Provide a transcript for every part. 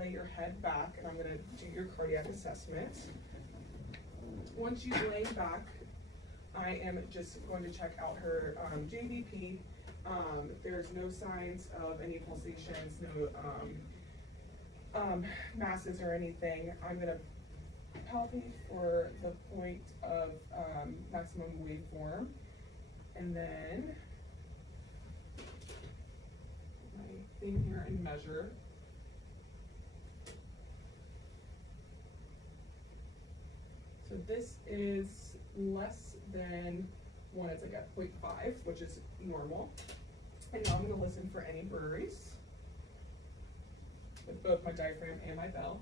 lay your head back, and I'm going to do your cardiac assessment. Once you lay back, I am just going to check out her JVP. There's no signs of any pulsations, no masses or anything. I'm going to palpate for the point of maximum waveform, and then my thing here and measure. So this is less than 1, it's like at 0.5, which is normal. And now I'm going to listen for any worries with both my diaphragm and my bell.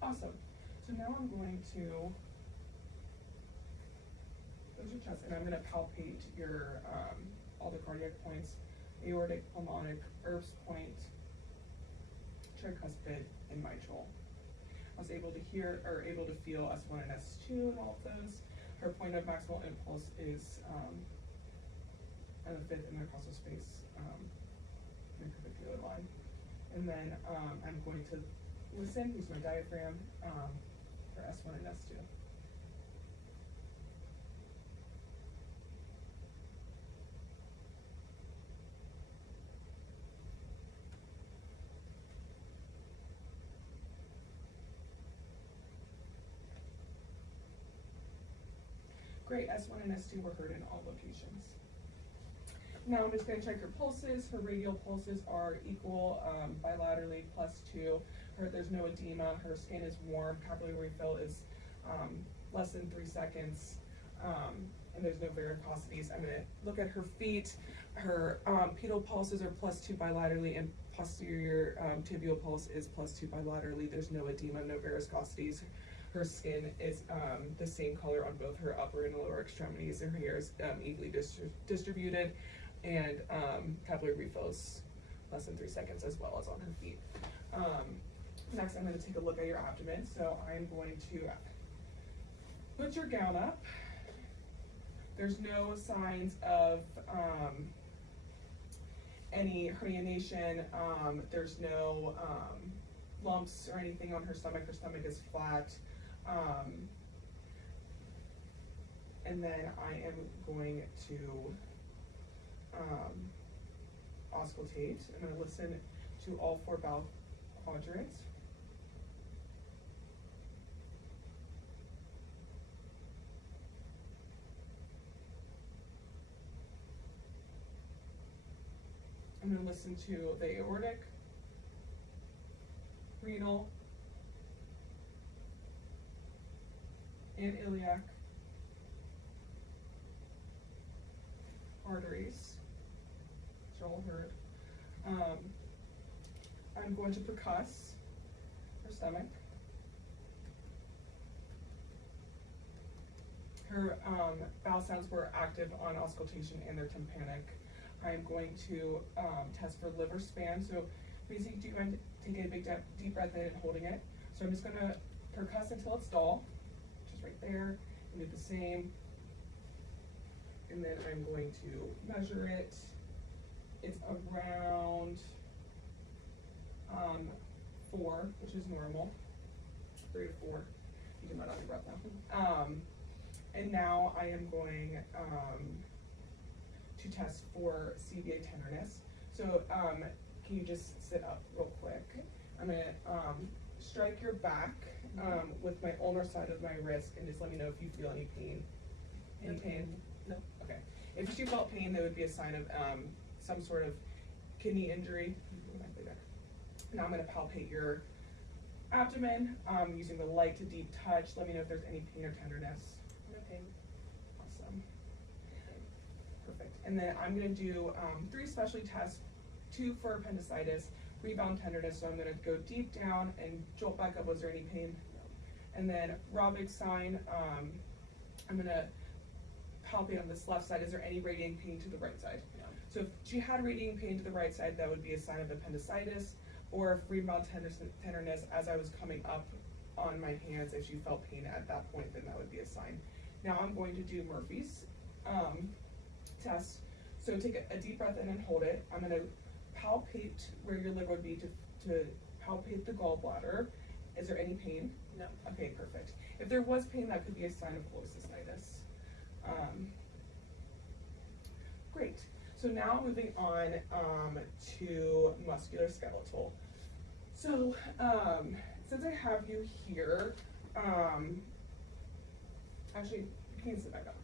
Awesome. So now I'm going to your chest, and I'm going to palpate your all the cardiac points: aortic, pulmonic, Erb's point, tricuspid, and mitral. I was able to hear or able to feel S1 and S2 in all of those. Her point of maximal impulse is in the fifth intercostal space, interclavicular line. And then I'm going to listen, use my diaphragm for S1 and S2. Great, S1 and S2 were heard in all locations. Now I'm just going to check her pulses. Her radial pulses are equal bilaterally, +2. There's no edema. Her skin is warm. Capillary refill is less than 3 seconds. And there's no varicosities. I'm going to look at her feet. Her pedal pulses are +2 bilaterally, and posterior tibial pulse is +2 bilaterally. There's no edema, no varicosities. Her skin is the same color on both her upper and lower extremities. Her hair is evenly distributed, and capillary refill is less than 3 seconds, as well as on her feet. Next, I'm going to take a look at your abdomen. So I'm going to put your gown up. There's no signs of any herniation. There's no lumps or anything on her stomach. Her stomach is flat. And then I am going to auscultate. I'm going to listen to all 4 bowel quadrants. I'm going to listen to the aortic, renal, and iliac arteries, which are all heard. I'm going to percuss her stomach. Her bowel sounds were active on auscultation and they're tympanic. I'm going to test for liver span. So basically, do you want to take a big deep breath in and holding it? So I'm just going to percuss until it's dull, which is right there, and do the same. And then I'm going to measure it. It's around 4, which is normal. 3 to 4. You can let out your breath now. And now I am going to test for CVA tenderness. So can you just sit up real quick? I'm going to strike your back with my ulnar side of my wrist and just let me know if you feel any pain. Any pain? No? Okay. If you felt pain, that would be a sign of some sort of kidney injury. Now I'm going to palpate your abdomen using the light to deep touch. Let me know if there's any pain or tenderness. No pain. Awesome. Perfect. And then I'm going to do 3 specialty tests, 2 for appendicitis, rebound tenderness. So I'm going to go deep down and jolt back up. Was there any pain? No. And then Robic sign, I'm going to palpate on this left side. Is there any radiating pain to the right side? No. So if she had radiating pain to the right side, that would be a sign of appendicitis. Or if rebound tenderness as I was coming up on my hands. If you felt pain at that point, then that would be a sign. Now I'm going to do Murphy's test. So take a deep breath in and hold it. I'm going to palpate where your liver would be to palpate the gallbladder. Is there any pain? No. Okay, perfect. If there was pain, that could be a sign of cholecystitis. Great. So now moving on to musculoskeletal. So since I have you here, actually, you can sit back up.